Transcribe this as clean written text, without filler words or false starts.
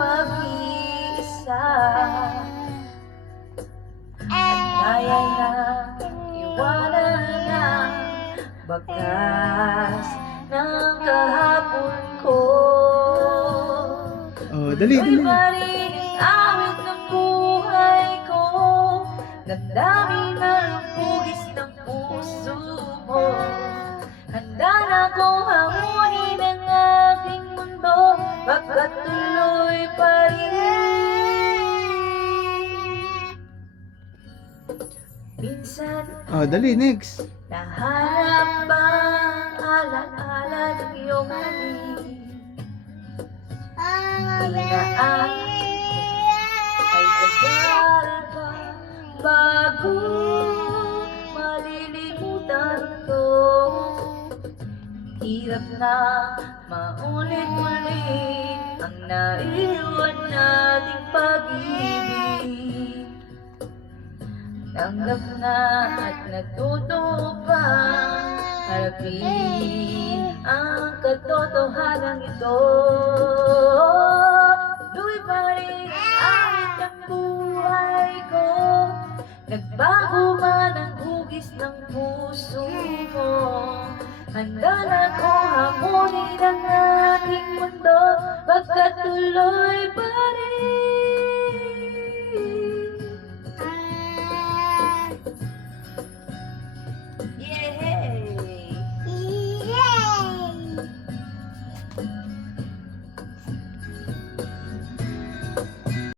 pag-iisa. At kaya na iwanan ang bakas ng kahapon ko. Oh, dali, Tuloy dali. pa rin ang awit ng buhay ko. Damdamin ang hugis ng puso mo. Handa na akong hangunin ang aking mundo, pagkat tuloy pa rin. Minsan Oh, dali, next. nahanap ang alaala ng iyong halik. Inaan ay tagal pa bago malilimutan ko. Hirap na maulit-ulit ang naiwan nating pag-ibig. Tanggap na at natuto pa harapin ang katotohanan ito. Tuloy pa rin ang ng buhay ko. Nagbago man ang hugis ng puso mo. Handa na kong hamunin ang aking mundo, pagkat tuloy pa